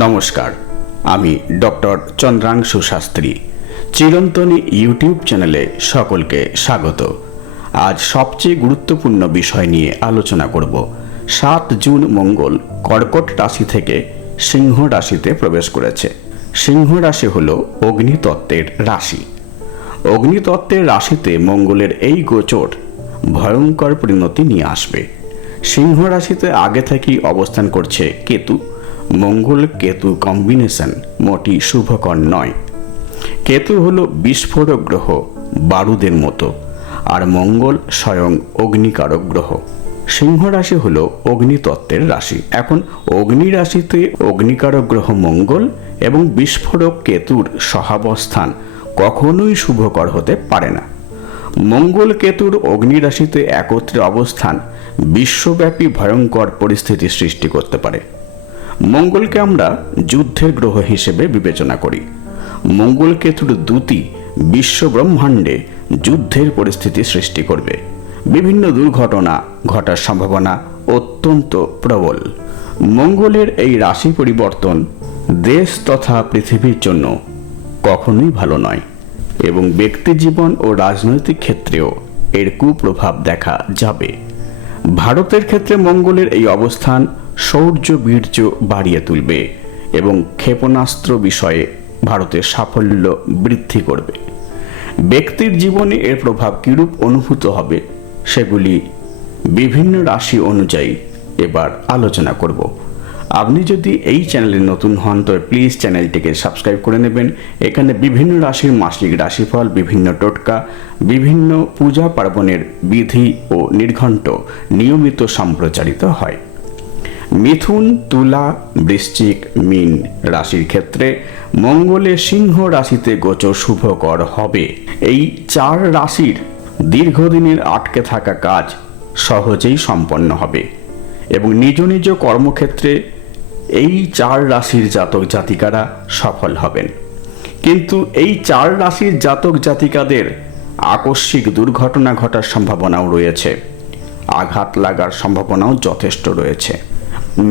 নমস্কার, আমি doctor চন্দ্রাংশু Shastri. চিরন্তনী YouTube চ্যানেলে সকলকে স্বাগত। আজ সবচেয়ে গুরুত্বপূর্ণ বিষয় নিয়ে আলোচনা করব। 7 জুন মঙ্গল কর্কট রাশি থেকে সিংহ রাশিতে প্রবেশ করেছে। সিংহ রাশি হল অগ্নিতত্ত্বের রাশি। অগ্নিতত্ত্বের রাশিতে মঙ্গলের এই গোচর ভয়ঙ্কর পরিণতি নিয়ে আসবে। সিংহ রাশিতে আগে থেকেই অবস্থান করছে কেতু। মঙ্গল কেতু কম্বিনেশন মোটি শুভকর নয়। কেতু হলো বিস্ফোরক গ্রহ, বারুদের মতো, আর মঙ্গল স্বয়ং অগ্নিকারক গ্রহ। সিংহ রাশি হলো অগ্নিতত্ত্বের রাশি। এখন অগ্নি রাশিতে অগ্নিকারক গ্রহ মঙ্গল এবং বিস্ফোরক কেতুর সহাবস্থান কখনোই শুভকর হতে পারে না। মঙ্গল কেতুর অগ্নি রাশিতে একত্রে অবস্থান বিশ্বব্যাপী ভয়ঙ্কর পরিস্থিতি সৃষ্টি করতে পারে। মঙ্গলকে আমরা যুদ্ধের গ্রহ হিসেবে বিবেচনা করি। মঙ্গল কেতুর দ্যুতি বিশ্ব ব্রহ্মাণ্ডে যুদ্ধের পরিস্থিতি সৃষ্টি করবে। বিভিন্ন দুর্ঘটনা ঘটার সম্ভাবনা অত্যন্ত প্রবল। মঙ্গলের এই রাশি পরিবর্তন দেশ তথা পৃথিবীর জন্য কখনোই ভালো নয় এবং ব্যক্তি জীবন ও রাজনৈতিক ক্ষেত্রেও এর কুপ্রভাব দেখা যাবে। ভারতের ক্ষেত্রে মঙ্গলের এই অবস্থান শৌর্য বীর্য বাড়িয়ে তুলবে এবং ক্ষেপণাস্ত্র বিষয়ে ভারতের সাফল্য বৃদ্ধি করবে। ব্যক্তির জীবনে এর প্রভাব কিরূপ অনুভূত হবে সেগুলি বিভিন্ন রাশি অনুযায়ী এবার আলোচনা করব। আপনি যদি এই চ্যানেলে নতুন হন তো প্লিজ চ্যানেলটিকে সাবস্ক্রাইব করে নেবেন। এখানে বিভিন্ন রাশির মাসিক রাশিফল, বিভিন্ন টোটকা, বিভিন্ন পূজা পার্বণের বিধি ও নির্ঘণ্ট নিয়মিত সম্প্রচারিত হয়। মিথুন, তুলা, বৃশ্চিক, মীন রাশির ক্ষেত্রে মঙ্গলের সিংহ রাশিতে গোচর শুভকর হবে। এই 4 রাশির দীর্ঘদিনের আটকে থাকা কাজ সহজেই সম্পন্ন হবে এবং নিজ নিজ কর্মক্ষেত্রে এই 4 রাশির জাতক জাতিকারা সফল হবেন। কিন্তু এই 4 রাশির জাতক জাতিকাদের আকস্মিক দুর্ঘটনা ঘটার সম্ভাবনাও রয়েছে। আঘাত লাগার সম্ভাবনাও যথেষ্ট রয়েছে।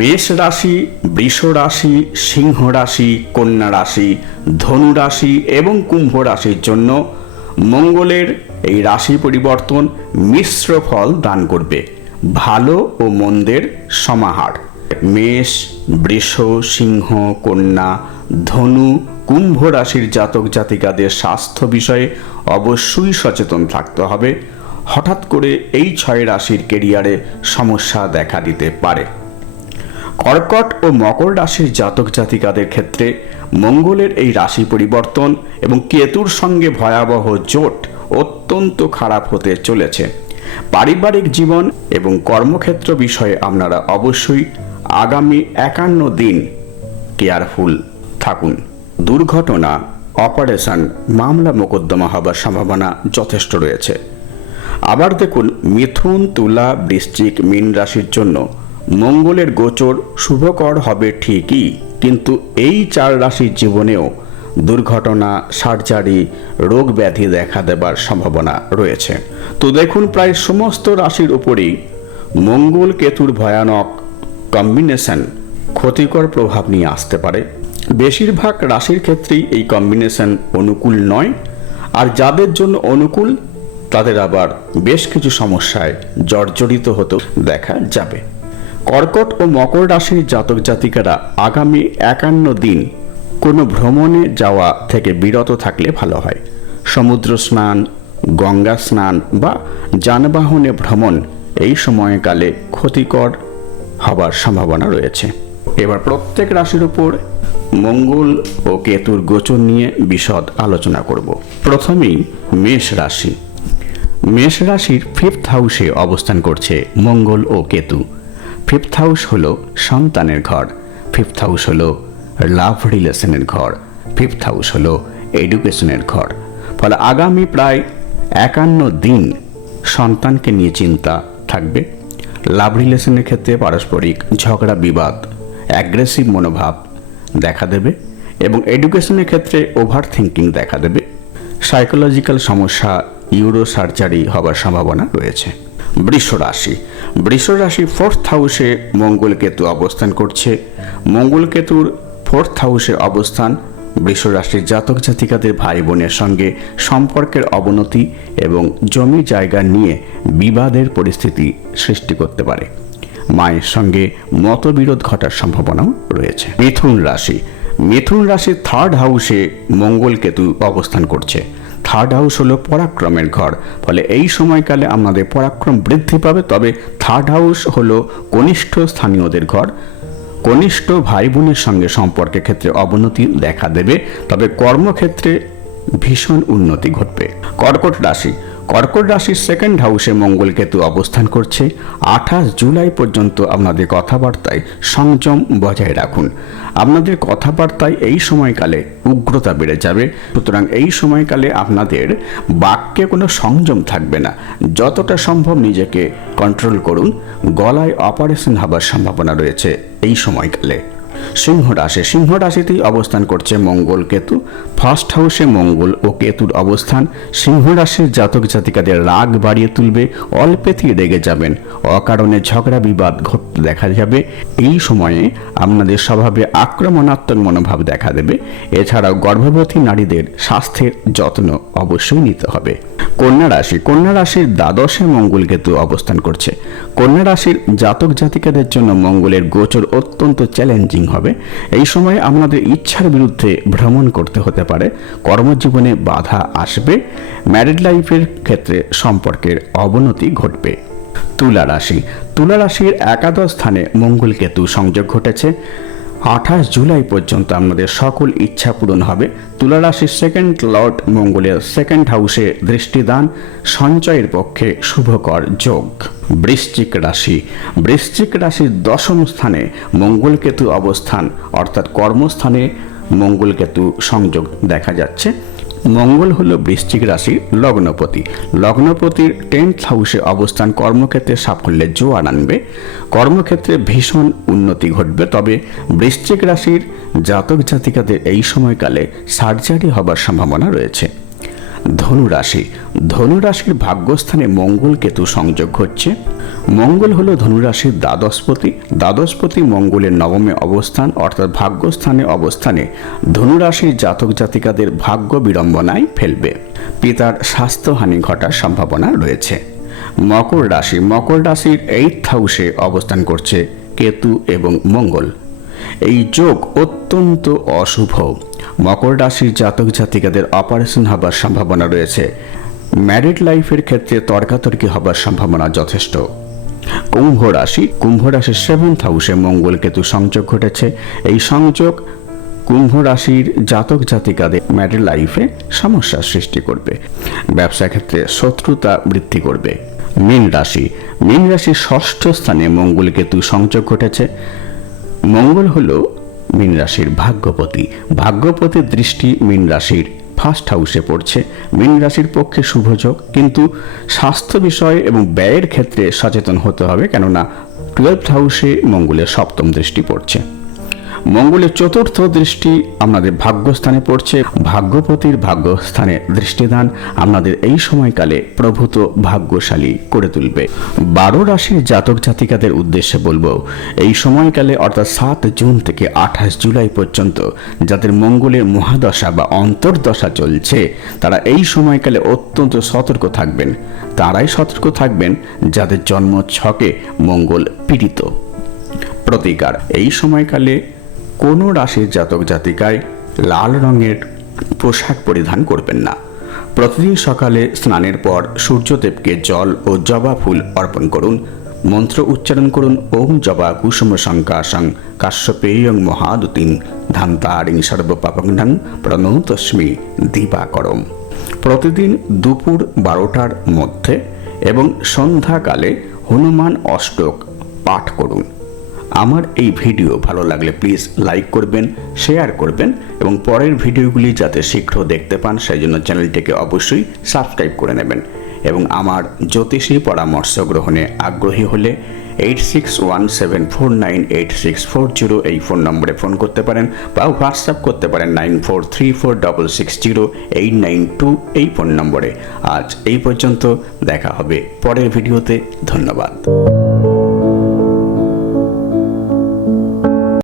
মেষ রাশি, বৃষ রাশি, সিংহ রাশি, কন্যা রাশি, ধনু রাশি এবং কুম্ভ রাশির জন্য মঙ্গলের এই রাশি পরিবর্তন মিশ্র ফল দান করবে, ভালো ও মন্দের সমাহার। মেষ, বৃষ, সিংহ, কন্যা, ধনু, কুম্ভ রাশির জাতক জাতিকাদের স্বাস্থ্য বিষয়ে অবশ্যই সচেতন থাকতে হবে। হঠাৎ করে এই 6 রাশির কেরিয়ারে সমস্যা দেখা দিতে পারে। কর্কট ও মকর রাশির জাতক জাতিকাদের ক্ষেত্রে মঙ্গলের এই রাশি পরিবর্তন এবং কেতুর সঙ্গে ভয়াবহ জোট অত্যন্ত খারাপ হতে চলেছে। পারিবারিক জীবন এবং কর্মক্ষেত্র বিষয়ে আপনারা অবশ্যই আগামী 51 দিন কেয়ারফুল থাকুন। দুর্ঘটনা, অপারেশন, মামলা মোকদ্দমা হবার সম্ভাবনা যথেষ্ট রয়েছে। আবার দেখুন, মিথুন, তুলা, বৃশ্চিক, মীন রাশির জন্য মঙ্গলের গোচর শুভকর হবে ঠিকই, কিন্তু এই 4 রাশির জীবনেও দুর্ঘটনা, সার্জারি, রোগ ব্যাধি দেখা দেবার সম্ভাবনা রয়েছে। তো দেখুন, প্রায় সমস্ত রাশির উপরেই মঙ্গল কেতুর ভয়ানক কম্বিনেশন ক্ষতিকর প্রভাব নিয়ে আসতে পারে। বেশিরভাগ রাশির ক্ষেত্রেই এই কম্বিনেশন অনুকূল নয়, আর যাদের জন্য অনুকূল তাদের আবার বেশ কিছু সমস্যায় জর্জরিত হতে দেখা যাবে। কর্কট ও মকর রাশির জাতক জাতিকারা আগামী 51 দিন কোনো ভ্রমণে যাওয়া থেকে বিরত থাকলে ভালো হয়। সমুদ্র স্নান, গঙ্গা স্নান বা যানবাহনে ভ্রমণ এই সময়কালে ক্ষতিকর হবার সম্ভাবনা রয়েছে। এবার প্রত্যেক রাশির উপর মঙ্গল ও কেতুর গোচর নিয়ে বিশদ আলোচনা করব। প্রথমেই মেষ রাশি। মেষ রাশির 5th হাউসে অবস্থান করছে মঙ্গল ও কেতু। 5th হাউস হলো সন্তানের ঘর, 5th হাউস হলো লাভ রিলেশনের ঘর, 5th হাউস হলো এডুকেশনের ঘর। ফলে আগামী প্রায় 51 দিন সন্তানকে নিয়ে চিন্তা থাকবে। লাভ রিলেশনের ক্ষেত্রে পারস্পরিক ঝগড়া বিবাদ, অ্যাগ্রেসিভ মনোভাব দেখা দেবে এবং এডুকেশনের ক্ষেত্রে ওভার থিঙ্কিং দেখা দেবে। সাইকোলজিক্যাল সমস্যা, ইউরো সার্জারি হবার সম্ভাবনা রয়েছে। বৃষ রাশি। বৃষ রাশি 4th হাউসে মঙ্গল কেতু অবস্থান করছে। মঙ্গল কেতুর 4th হাউসে অবস্থান বৃষ রাশির জাতক জাতিকাদের ভাই বোনের সঙ্গে সম্পর্কের অবনতি এবং জমি জায়গা নিয়ে বিবাদের পরিস্থিতি সৃষ্টি করতে পারে। মায়ের সঙ্গে মতবিরোধ ঘটার সম্ভাবনাও রয়েছে। মিথুন রাশির 3rd হাউসে মঙ্গল কেতু অবস্থান করছে। 3rd হাউস হলো পরাক্রমের ঘর, ফলে এই সময়কালে আমাদের পরাক্রম বৃদ্ধি পাবে। তবে 3rd হাউস হলো কনিষ্ঠ স্থানীয়দের ঘর। কনিষ্ঠ ভাই বোনের সঙ্গে সম্পর্কের ক্ষেত্রে অবনতি দেখা দেবে, তবে কর্মক্ষেত্রে ভীষণ উন্নতি ঘটবে। কর্কট রাশির 2nd হাউসে মঙ্গল কেতু অবস্থান করছে। 28 জুলাই পর্যন্ত আপনাদের কথাবার্তায় সংযম বজায় রাখুন। আপনাদের কথাবার্তায় এই সময়কালে উগ্রতা বেড়ে যাবে, সুতরাং এই সময়কালে আপনাদের বাক্যে কোনো সংযম থাকবে না। যতটা সম্ভব নিজেকে কন্ট্রোল করুন। গলায় অপারেশন হবার সম্ভাবনা রয়েছে এই সময়কালে। সিংহ রাশিতেই অবস্থান করছে মঙ্গল কেতু। 1st হাউসে মঙ্গল ও কেতুর অবস্থান সিংহ রাশির জাতক জাতিকাদের রাগ বাড়িয়ে তুলবে। অল্পেতেই রেগে যাবেন, অকারণে ঝগড়া বিবাদ ঘটতে দেখা যাবে। এই সময়ে আপনাদের স্বভাবে আক্রমণাত্মক মনোভাব দেখা দেবে। এছাড়াও গর্ভবতী নারীদের স্বাস্থ্যের যত্ন অবশ্যই নিতে হবে। কন্যা রাশির 12শে মঙ্গল কেতু অবস্থান করছে। কন্যা রাশির জাতক জাতিকাদের জন্য মঙ্গলের গোচর অত্যন্ত চ্যালেঞ্জিং হবে। এই সময় আপনাদের ইচ্ছার বিরুদ্ধে ভ্রমণ করতে হতে পারে। কর্মজীবনে বাধা আসবে। ম্যারিড লাইফের ক্ষেত্রে সম্পর্কের অবনতি ঘটবে। তুলা রাশির 11 স্থানে মঙ্গল কেতু সংযোগ ঘটেছে। 28 জুলাই পর্যন্ত আমাদের সকল ইচ্ছা পূরণ হবে। তুলা রাশির 2nd লর্ড মঙ্গলের 2nd হাউসে দৃষ্টিদান সঞ্চয়ের পক্ষে শুভকর যোগ। বৃশ্চিক রাশির 10ম স্থানে মঙ্গল কেতু অবস্থান, অর্থাৎ কর্মস্থানে মঙ্গল কেতু সংযোগ দেখা যাচ্ছে। মঙ্গল হলো বৃশ্চিক রাশির লগ্নপতির 10th হাউসে অবস্থান কর্মক্ষেত্রে সাফল্যের জোয়ার আনবে। কর্মক্ষেত্রে ভীষণ উন্নতি ঘটবে। তবে বৃশ্চিক রাশির জাতক জাতিকাদের এই সময়কালে সার্জারি হবার সম্ভাবনা রয়েছে। ধনু রাশির ভাগ্যস্থানে মঙ্গল কেতু সংযোগ ঘটছে। মঙ্গল হলো ধনুরাশির দ্বাদশপতি মঙ্গলের 9মে অবস্থান, অর্থাৎ ভাগ্যস্থানে অবস্থানে ধনুরাশির জাতক জাতিকাদের ভাগ্য বিড়ম্বনায় ফেলবে। পিতার স্বাস্থ্যহানি ঘটার সম্ভাবনা রয়েছে। মকর রাশির 8th হাউসে অবস্থান করছে কেতু এবং মঙ্গল। এই যোগ অত্যন্ত অশুভ। মকর রাশির জাতক জাতিকাদের অপারেশন হবার সম্ভাবনা রয়েছে। ম্যারিড লাইফের ক্ষেত্রে তর্কাতর্কি হবার সম্ভাবনা যথেষ্ট। কুম্ভ রাশির 7th হাউসে মঙ্গল কেতু সংযোগ ঘটেছে। এই সংযোগ কুম্ভ রাশির জাতক জাতিকাদের ম্যারিড লাইফে সমস্যার সৃষ্টি করবে। ব্যবসা ক্ষেত্রে শত্রুতা বৃদ্ধি করবে। মীন রাশির 6ষ্ঠ স্থানে মঙ্গল কেতু সংযোগ ঘটেছে। মঙ্গল হলো মীন রাশির ভাগ্যপতির দৃষ্টি মীন রাশির 1st হাউসে পড়ছে। মীন রাশির পক্ষে শুভযোগ, কিন্তু স্বাস্থ্য বিষয় এবং ব্যয়ের ক্ষেত্রে সচেতন হতে হবে, কেননা 12th হাউসে মঙ্গলের 7ম দৃষ্টি পড়ছে। মঙ্গলের 4র্থ দৃষ্টি আপনাদের ভাগ্যস্থানে পড়ছে। ভাগ্যপতির ভাগ্যস্থানে দৃষ্টিদান আপনাদের এই সময়কালে প্রভূত ভাগ্যশালী করে তুলবে। 12 রাশির জাতক জাতিকাদের উদ্দেশ্যে বলবো, এই সময়কালে অর্থাৎ 7 জুন থেকে 28 জুলাই পর্যন্ত যাদের মঙ্গলের মহাদশা বা অন্তর্দশা চলছে, তারা এই সময়কালে অত্যন্ত সতর্ক থাকবেন। তারাই সতর্ক থাকবেন যাদের জন্ম ছকে মঙ্গল পীড়িত। প্রতিকার, এই সময়কালে কোনো রাশির জাতক জাতিকায় লাল রঙের পোশাক পরিধান করবেন না। প্রতিদিন সকালে স্নানের পর সূর্যদেবকে জল ও জবা ফুল অর্পণ করুন। মন্ত্র উচ্চারণ করুন, ওম জবা কুসুম শঙ্কাশং কাশ্যপেয়ং মহাদুতিং ধান্তারিং সর্বপাপগ্নং প্রণতস্মি দিবাকরম। প্রতিদিন দুপুর 12টার মধ্যে এবং সন্ধ্যাকালে হনুমান অষ্টক পাঠ করুন। আমার এই ভিডিও ভালো লাগলে প্লিজ লাইক করবেন, শেয়ার করবেন এবং পরের ভিডিওগুলি যাতে শীঘ্র দেখতে পান সেই জন্য চ্যানেলটিকে অবশ্যই সাবস্ক্রাইব করে নেবেন। এবং আমার জ্যোতিষী পরামর্শ গ্রহণে আগ্রহী হলে 8617498640 এই ফোন নম্বরে ফোন করতে পারেন বা হোয়াটসঅ্যাপ করতে পারেন 9434660892 এই ফোন নম্বরে। আজ এই পর্যন্ত, দেখা হবে পরের ভিডিওতে। ধন্যবাদ।